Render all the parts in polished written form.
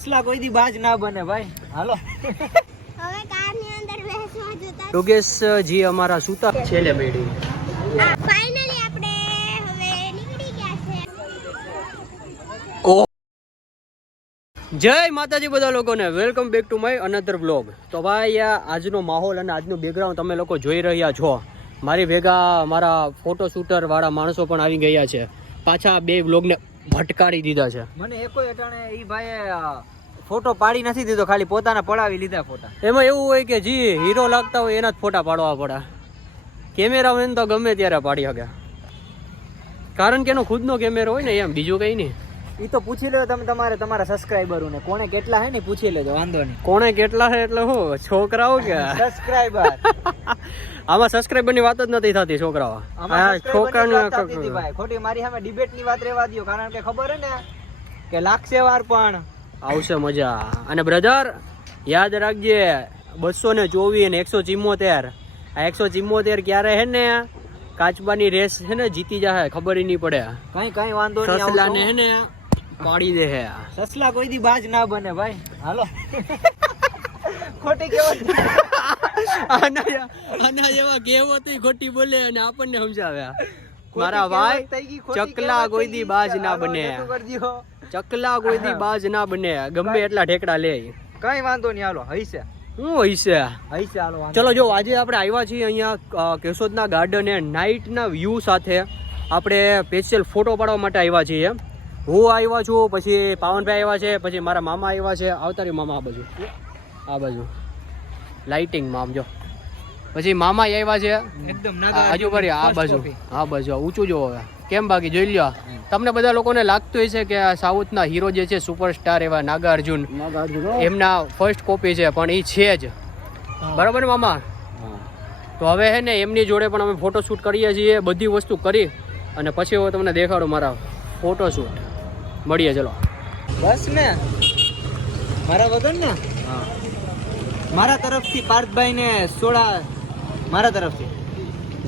સસલા કોઈ દી બાજ ના બને ભાઈ. હાલો હવે કારની અંદર બેસવા જતા યોગેશ જી અમારા સુતા છેલ્લે બેડી. ફાઇનલી આપણે હવે નીકળી ગયા છે. ઓ જય માતાજી બધા લોકોને, welcome back to my another blog. તો ભાઈ આજનો માહોલ અને આજનું બેકગ્રાઉન્ડ તમે લોકો જોઈ રહ્યા છો. મારી ભેગા મારા ફોટો શૂટર વાળા માણસો પણ આવી ગયા છે. પાછા બે બ્લોગને ભટકારી દીધા છે. મને એકોય અટાણે ઈ ભાઈએ ફોટો પાડી નથી દીધો, ખાલી પોતાના પડાવી લીધા ફોટા. એમાં એવું હોય કે જી હીરો લાગતા હોય એના જ ફોટા પાડવા પડે. કેમેરામેન તો ગમે ત્યારે પાડી શકે, કારણ કે એનો ખુદનો કેમેરો હોય ને, એમ બીજું કઈ નહીં. ઈ તો પૂછી લેજો તમે તમારા સબસ્ક્રાઇબરોને, કોણે કેટલા હે ને પૂછી લેજો, વાંધો નહીં. કોણે કેટલા છે એટલે હું છોકરાઓ કે સબસ્ક્રાઇબર આમાં સબસ્ક્રાઇબર ની વાત જ નથી થતી છોકરાઓ. ભાઈ ખોટી મારી સામે ડિબેટ ની વાત રહેવા દો, કારણ કે ખબર હે ને કે લાગશે વાર પણ આવશે મજા. અને બ્રધર યાદ રાખજે 224 અને 174 આ 174 ક્યારે હે ને કાચબાની રેસ છે ને જીતી જાય, ખબર નહીં પડે. કઈ વાંધો નહીં. સસલાને હે ને પાડી દે હે. સસલા કોઈ દી બાજ ના બને ભાઈ. હાલો ખોટી કહેવત આના જેવા કહેવત ખોટી બોલે અને આપણને સમજાવ્યા. મારા ભાઈ ચકલા કોઈ દી બાજ ના બને, ચકલા કોઈ દી બાજ ના બને, ગમે એટલા ઠેકડા લે. કઈ વાંધો નહીં. હાલો હૈસે શું હૈસે હાલો. ચલો જો આજે આપણે આવ્યા છીએ અહીંયા કેશોદના ગાર્ડન નાઇટના વ્યૂ સાથે. આપણે સ્પેશિયલ ફોટો પાડવા માટે આવ્યા છીએ. હું આવ્યા છું, પછી પાવનભાઈ આવ્યા છે, પછી મારા મામા આવ્યા છે. આવતારી મામા આ બાજુ લાઇટિંગમાં આમ જો, પછી મામા આવ્યા છે એકદમ આજુ ફરી આ બાજુ ઊંચું જો. હવે કેમ બાકી જોઈ લ્યો. તમને બધા લોકોને લાગતું હશે કે સાઉથના હીરો જે છે સુપરસ્ટાર એવા નાગાર્જુન એમના ફર્સ્ટ કોપી છે, પણ એ છે જ. બરાબર ને મામા? તો હવે હે ને એમની જોડે પણ અમે ફોટોશૂટ કરીએ છીએ. બધી વસ્તુ કરી અને પછી હું તમને દેખાડું મારા ફોટોશૂટ. મળીએ ચલો. બસ ને મારા વગર ને મારા તરફથી પાર્થભાઈ ને સોડા મારા તરફથી.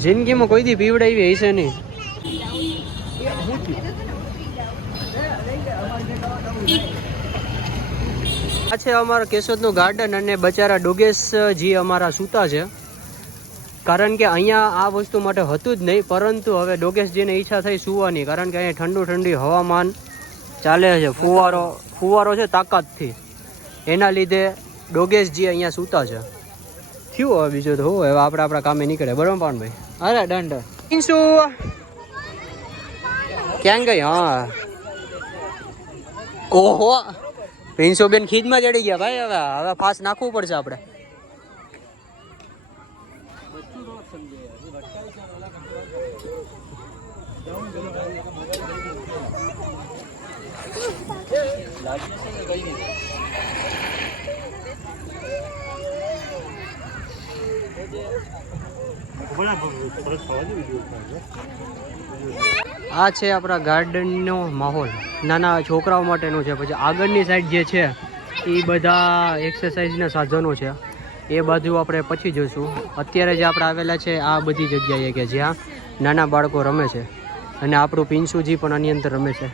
જિંદગીમાં કોઈ દી પીવડાવી હશે નહીં. આ છે અમારા કેશોદનું ગાર્ડન અને બચારા ડોગેશજી અમારા સૂતા છે, કારણ કે અહીંયા આ વસ્તુ માટે હતું જ નહીં. પરંતુ હવે ડોગેશજીને ઈચ્છા થઈ સુવાની, કારણ કે અહીંયા ઠંડી હવામાન ચાલે છે. ફુવારો છે તાકાતથી, એના લીધે ડોગેશજી અહીંયા સૂતા છે. થયું હવે બીજું તો હવે આપણે આપણા કામે નીકળે. બરાબર પાનભાઈ? અરે દંડ શું ક્યાં ગઈ? હા ઓહો પ્રિન્સોબેન ખીજમાં ચડી ગયા ભાઈ. હવે ફાસ નાખવું પડશે આપણે. આ છે આપણા ગાર્ડનનો માહોલ, નાના છોકરાઓ માટેનો છે. પછી આગળની સાઈડ જે છે એ બધા એક્સરસાઇઝના સાધનો છે, એ બાજુ આપણે પછી જોઈશું. અત્યારે જે આપણે આવેલા છે આ બધી જગ્યાએ કે જ્યાં નાના બાળકો રમે છે, અને આપણું પિન્સુજી પણ આની અંદર રમે છે.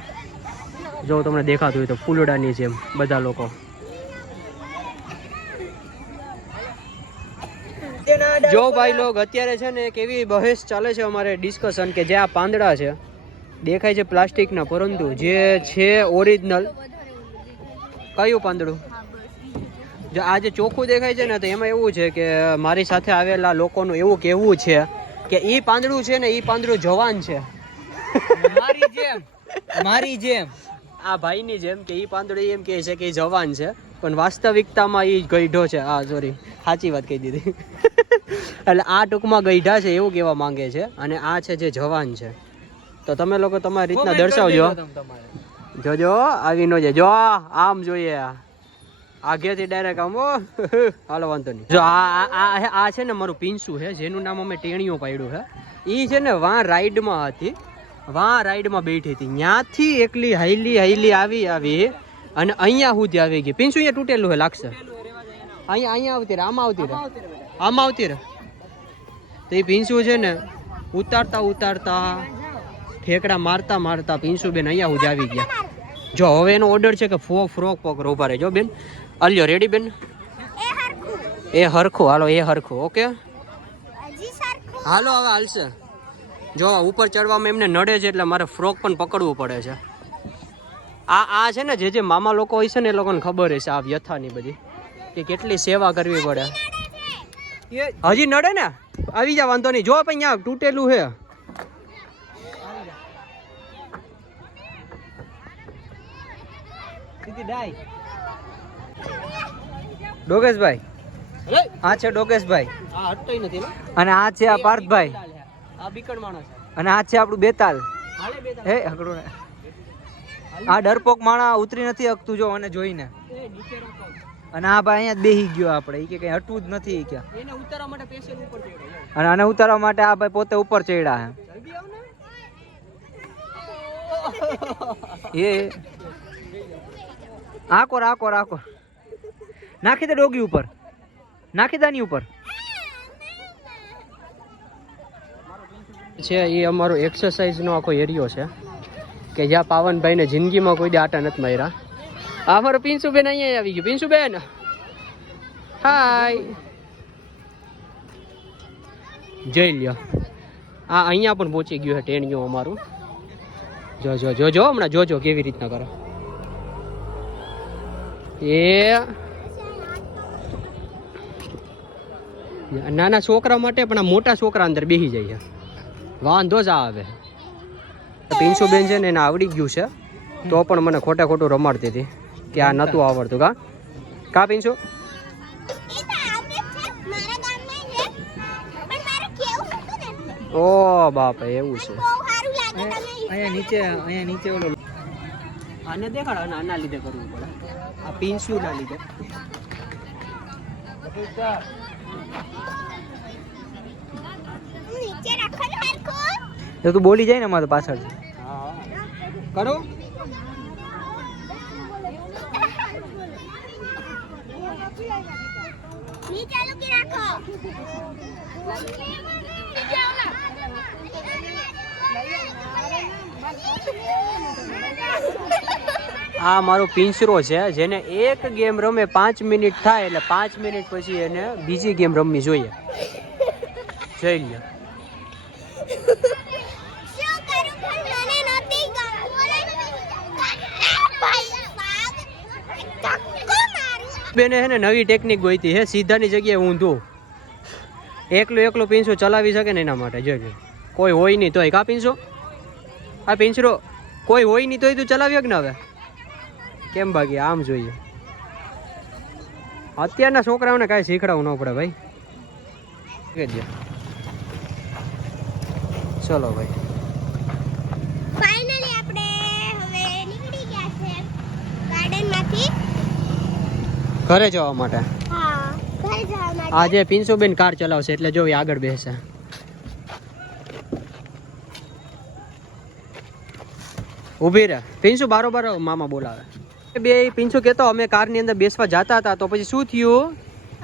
જો તમને દેખાતું હોય તો ફૂલડાની જેમ બધા લોકો. જો ભાઈ લોગ અત્યારે છે ને કેવી બહેસ ચાલે છે અમારે, ડિસ્કશન કે જે આ પાંદડા છે દેખાય છે પ્લાસ્ટિકના, પરંતુ જે છે ઓરિજિનલ કયું પાંદડું, જો આ જે ચોખ્ખું દેખાય છે ને, તો એમાં એવું છે કે મારી સાથે આવેલા લોકોનું એવું કહેવું છે કે ઈ પાંદડું છે ને, ઈ પાંદડું જવાન છે. મારી જેમ આ ભાઈની જેમ કે ઈ પાંદડું એમ કહે છે કે ઈ જવાન છે, પણ વાસ્તવિકતામાં ઈ ગઈઢો છે. આ સોરી સાચી વાત કહી દીધી. એટલે આ ટૂંકમાં ગઈઢા છે એવું કહેવા માંગે છે, અને આ છે જે જવાન છે. તો તમે લોકો તમારી રીતના દર્શાવજો. જોજો આવી નો જો આમ જોઈએ, આગેથી ડાયરેક્ટ આમ. હાલો વાંધો નહીં. જો આ છે ને મારું પિન્સુ છે, જેનું નામ અમે ટેણીઓ પાડ્યું છે. ઈ છે ને વાં રાઈડમાં હતી, વાં રાઈડમાં બેઠી હતી, ત્યાંથી એકલી હાઈલી આવી અને અહીંયા સુધી આવી ગઈ. પિન્સુ અહીંયા તૂટેલું છે લાગશે. અહીંયા આવતી રહે, આમાં આવતી રહે. તો એ પિન્સુ છે ને ઉતારતા ઠેકડા મારતા પિન્સુબેન અહીંયા સુધી આવી ગયા. જો હવે એનો ઓર્ડર છે કે ફ્રોક પકડો ઉભા રહેજો બેન. અલ્યો રેડી બેન? એ હરખું હાલો, એ હરખું. ઓકે હાલો હવે હાલશે. જો ઉપર ચડવામાં એમને નડે છે એટલે મારે ફ્રોક પણ પકડવું પડે છે. આ છે ને જે મામા લોકો હોય છે ને એ લોકોને ખબર હશે આ વ્યથાની બધી કે કેટલી સેવા કરવી પડે. હજી નડે ને? આવી જા, વાંધો નહીં. જો પણ અહીંયા તૂટેલું છે. ડોગેશભાઈ, આ છે ડોગેશભાઈ, આ હટતોય નથી ને. અને આ છે આ પાર્થભાઈ, આ બીકણ માણસ છે. અને આ છે આપણું બેતાલ. હાલે બે હે હકડો ને. આ ડરપોક માણા ઉતરી નથી શકતું જો અને જોઈને. અને આ ભાઈ અહીંયા જ બેહી ગયો આપણે, કે કઈ હટવું જ નથી કે એને ઉતારવા માટે સ્પેશિયલ ઉપર ચડ્યો. અને આને ઉતારવા માટે આ ભાઈ પોતે ઉપર ચડ્યા જલ્દી આવ ને. હે. એ આકોર આકોર આકોર નાખી દે ડોગી ઉપર, નાખી દાની ઉપર. છે એ અમારો એક્સરસાઇઝનો આખો એરિયો છે કે જ્યાં પાવનભાઈને જિંદગીમાં કોઈ દે આટા નથી માર્યા. આ મારો પિન્સુબેન અહીંયા આવી ગયું. પિન્સુબેન હાય, જોઈ લ્યો. આ અહીંયા પણ પહોંચી ગયું છે ટેણીઓ અમારું. જો જો જો જો હમણાં જોજો કેવી રીતના કરો. એ નાના છોકરા માટે પણ આ મોટા છોકરા અંદર બેસી જાય છે, વાંધો જ આવે. પિન્સુબેન છે ને એને આવડી ગયું છે તો પણ મને ખોટે ખોટું રમાડતી હતી કે આ નહોતું આવડતું. કા પિન્સુ? ઓ બાપ એવું છે. અહીંયા નીચે ઓલો આને દેખાડ, અને આના લીધે કરવું પડે. આ પિન્સુ ના લીધે. તો તું બોલી જાય ને મારે પાછળ કરો. આ મારો પિંસરો છે જેને એક ગેમ રમે 5 મિનિટ થાય એટલે 5 મિનિટ પછી એને બીજી ગેમ રમવી જોઈએ. જોઈ લ્યો. બેને હે ને નવી ટેકનિક ગોઈતી હે, સીધાની જગ્યાએ ઊંધું. એકલું પિંસરો ચલાવી શકે ને એના માટે. જોઈ કોઈ હોય નહીં તોય. કા પિંસો? આ પિંસરો કોઈ હોય નહીં તોય તું ચલાવ્યો કે ને? હવે કેમ બાકી આમ જોઈએ. અત્યારના છોકરાઓને કાંઈ શીખડાવવું ન પડે ભાઈ. ચલો ભાઈ, ફાઇનલી આપણે હવે નીકળી ગયા છે ગાર્ડનમાંથી ઘરે જવા માટે. હા, ઘરે જવા માટે. આજે પિન્સુબેન કાર ચલાવશે એટલે જો આગળ બેસે. ઊભી રહે પિન્સુ, બારોબાર મામા બોલાવે. બે પિન્સુ કહેતો અમે કારની અંદર બેસવા જતા હતા તો પછી શું થયું?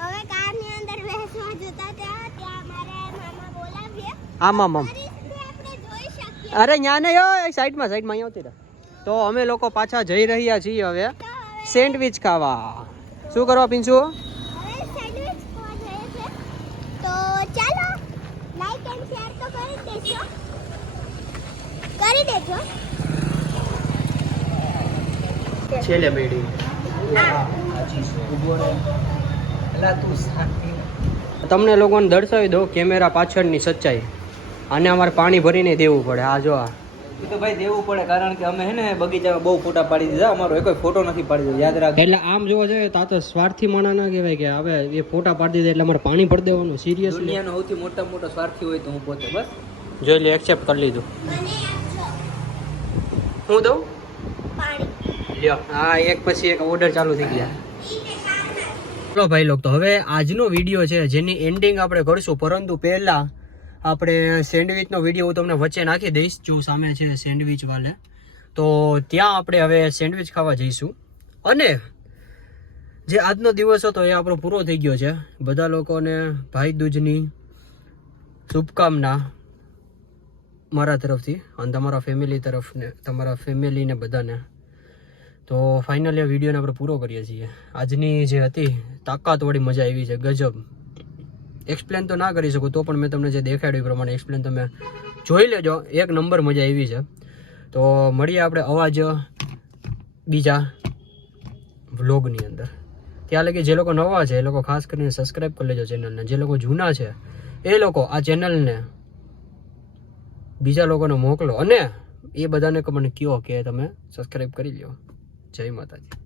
હવે કારની અંદર બેસવા જતા હતા ત્યાં મારા મામા બોલાવ્યા. આમાં મમ આપણે જોઈ શકીએ. અરે ન્યા નહીં, સાઈડમાં અહીંયા આવતી રહે. તો અમે લોકો પાછા જઈ રહ્યા છીએ હવે સેન્ડવિચ ખાવા. શું કરવા પિન્સુ? હવે સેન્ડવિચ ખાવા જઈએ છે. તો ચાલો લાઈક એન્ડ શેર તો કરી દેજો. કરી દેજો. છેલ્લે મેડી તમને લોકોને દર્શાવી દો કેમેરા પાછળની સચ્ચાઈ. આને અમારે પાણી ભરીને દેવું પડે. આ જો આ એ તો ભાઈ દેવું પડે કારણ કે અમે હે ને બગીચામાં બહુ ફોટા પાડી દીધા. અમારો એક ફોટો નથી પાડી દીધો, યાદ રાખ. એટલે આમ જોવા જોઈએ તો આ તો સ્વાર્થી માણા ના કહેવાય કે હવે એ ફોટા પાડી દીધા એટલે અમારે પાણી ભરી દેવાનું. સિરિયસલી દુનિયાનો સૌથી મોટો સ્વાર્થી હોય તો હું પોતે. બસ જોઈ લે, એક્સેપ્ટ કરી લીધું. મને આપજો હું દઉં? પાણી. લ્યો, હા એક પછી એક ઓર્ડર ચાલુ થઈ ગયા. ચલો ભાઈ લોકો, તો હવે આજનો વિડીયો છે જેની એન્ડિંગ આપણે કરીશું, પરંતુ પહેલા આપણે સેન્ડવિચનો વિડીયો હું તમને વચ્ચે નાખી દઈશ. જો સામે છે સેન્ડવિચ વાલે, તો ત્યાં આપણે હવે સેન્ડવિચ ખાવા જઈશું. અને જે આજનો દિવસ હતો એ આપણો પૂરો થઈ ગયો છે. બધા લોકોને ભાઈ દૂજની શુભકામના મારા તરફથી અને તમારા ફેમિલી તરફને, તમારા ફેમિલીને બધાને. તો ફાઇનલી આ વિડીયોને આપણે પૂરો કરીએ છીએ. આજની જે હતી તાકાતવાળી મજા આવી છે, ગજબ. એક્સપ્લેન તો ના કરી શકું, તો પણ મેં તમને જે દેખાડ્યું એ પ્રમાણે એક્સપ્લેન તમે જોઈ લેજો. એક નંબર મજા આવી છે. તો મળીએ આપણે અવાજ બીજા વ્લોગની અંદર. ત્યાં લગી જે લોકો નવા છે એ લોકો ખાસ કરીને સબસ્ક્રાઈબ કરી લેજો ચેનલને. જે લોકો જૂના છે એ લોકો આ ચેનલને બીજા લોકોને મોકલો અને એ બધાને મને કહો કે તમે સબસ્ક્રાઈબ કરી લો. જય માતાજી.